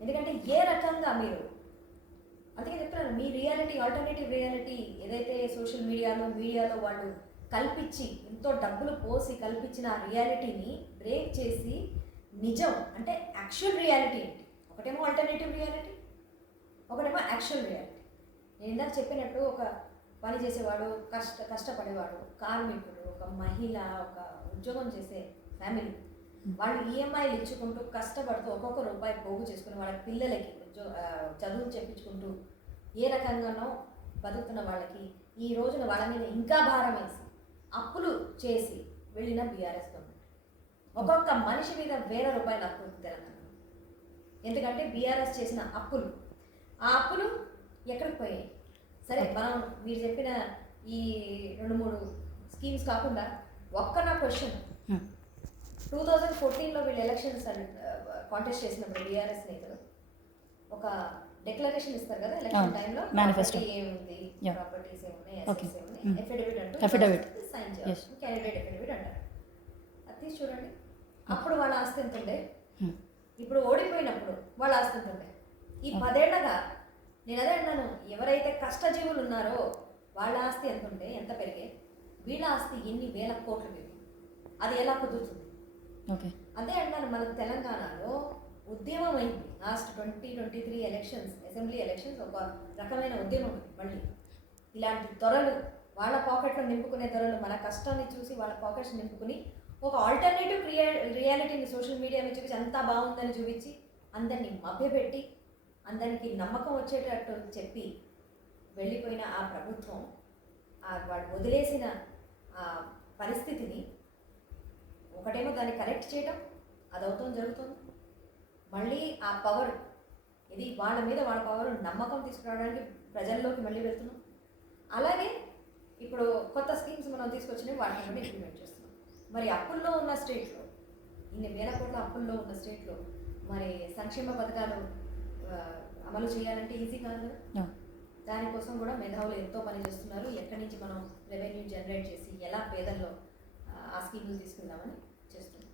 ఎందుకంటే ఏ రకంగా మీరు అందుకే చెప్తున్నాను మీ రియాలిటీ ఆల్టర్నేటివ్ రియాలిటీ ఏదైతే సోషల్ మీడియాలో మీడియాలో వాళ్ళు కల్పించి ఎంతో డబ్బులు పోసి కల్పించిన ఆ రియాలిటీని బ్రేక్ చేసి నిజం అంటే యాక్చువల్ రియాలిటీ ఏంటి? ఒకటేమో ఆల్టర్నేటివ్ రియాలిటీ ఒకటేమో యాక్చువల్ రియాలిటీ నేను ఇందాక చెప్పినట్టు ఒక పని చేసేవాడు కష్ట కష్టపడేవాడు కార్మికుడు ఒక మహిళ ఒక ఉద్యోగం చేసే ఫ్యామిలీ వాళ్ళు ఈఎంఐలు ఇచ్చుకుంటూ కష్టపడుతూ ఒక్కొక్క రూపాయి పోగు చేసుకుని వాళ్ళ పిల్లలకి చదువులు చెప్పించుకుంటూ ఏ రకంగానో బతుకుతున్న వాళ్ళకి ఈ రోజున వాళ్ళ మీద ఇంకా భారం వేసి అప్పులు చేసి వెళ్ళిన బీఆర్ఎస్ గవర్నమెంట్ ఒక్కొక్క మనిషి మీద వేల రూపాయలు అప్పు తెలంగాణ ఎందుకంటే బీఆర్ఎస్ చేసిన అప్పులు ఆ అప్పులు ఎక్కడికి పోయాయి? సరే మనం మీరు చెప్పిన ఈ రెండు మూడు స్కీమ్స్ కాకుండా ఒక్క నా క్వశ్చన్ టూ థౌజండ్ ఫోర్టీన్లో వీళ్ళు ఎలక్షన్స్ కాంటెస్ట్ చేసినప్పుడు బీఆర్ఎస్ నేతలు ఒక డిక్లరేషన్ ఇస్తారు కదా ఎలక్షన్. టైంలో Manifesto. ఏముంది. ప్రాపర్టీస్ ఏమున్నాయి ఏమున్నాయి Hmm. ఎఫిడవిట్ అంటూ Affidavit. సైన్. చేయాలి క్యాండిడేట్ ఎఫిడవిట్ అంటారు అది చూడండి అప్పుడు వాళ్ళ ఆస్తి ఎంత ఉండే Hmm. ఇప్పుడు ఓడిపోయినప్పుడు వాళ్ళ ఆస్తి ఎంత ఉండే ఈ పదేళ్ళగా నేను అదే అన్నాను ఎవరైతే కష్టజీవులు ఉన్నారో వాళ్ళ ఆస్తి ఎంత ఉండే ఎంత పెరిగే వీళ్ళ ఆస్తి ఎన్ని వేల కోట్లు పెరిగి అది ఎలా కుదురుతుంది అదే అంటారు మన తెలంగాణలో ఉద్యమం అయింది. Last twenty twenty three elections assembly elections ఒక రకమైన ఉద్యమం మళ్ళీ. ఇలాంటి దొరలు వాళ్ళ పాకెట్లో నింపుకునే దొరలు మన కష్టాన్ని చూసి వాళ్ళ పాకెట్స్ నింపుకుని ఒక ఆల్టర్నేటివ్ రియా రియాలిటీని సోషల్ మీడియాని చూపించి అంతా బాగుందని చూపించి అందరినీ మభ్యపెట్టి అందరికి నమ్మకం వచ్చేటట్టు చెప్పి వెళ్ళిపోయిన ఆ ప్రభుత్వం ఆ వాడు వదిలేసిన ఆ పరిస్థితిని దాన్ని కరెక్ట్ చేయడం అదవుతాం జరుగుతుంది. మళ్ళీ ఆ పవర్ ఇది వాళ్ళ మీద వాళ్ళ పవర్ నమ్మకం తీసుకురావడానికి ప్రజల్లోకి మళ్ళీ వెళ్తున్నాం. అలాగే ఇప్పుడు కొత్త స్కీమ్స్ మనం తీసుకొచ్చినవి వాటిని కూడా ఇంప్లిమెంట్ చేస్తున్నాం. మరి అప్పుల్లో ఉన్న స్టేట్లో ఇన్ని వేల కోట్ల అప్పుల్లో ఉన్న స్టేట్లో మరి సంక్షేమ పథకాలు అమలు చేయాలంటే ఈజీ కాదు కదా. దానికోసం కూడా మేధావులు ఎంతో పని చేస్తున్నారు. ఎక్కడి నుంచి మనం రెవెన్యూ జనరేట్ చేసి ఎలా పేదల్లో ఆ స్కీములు తీసుకుందామని Just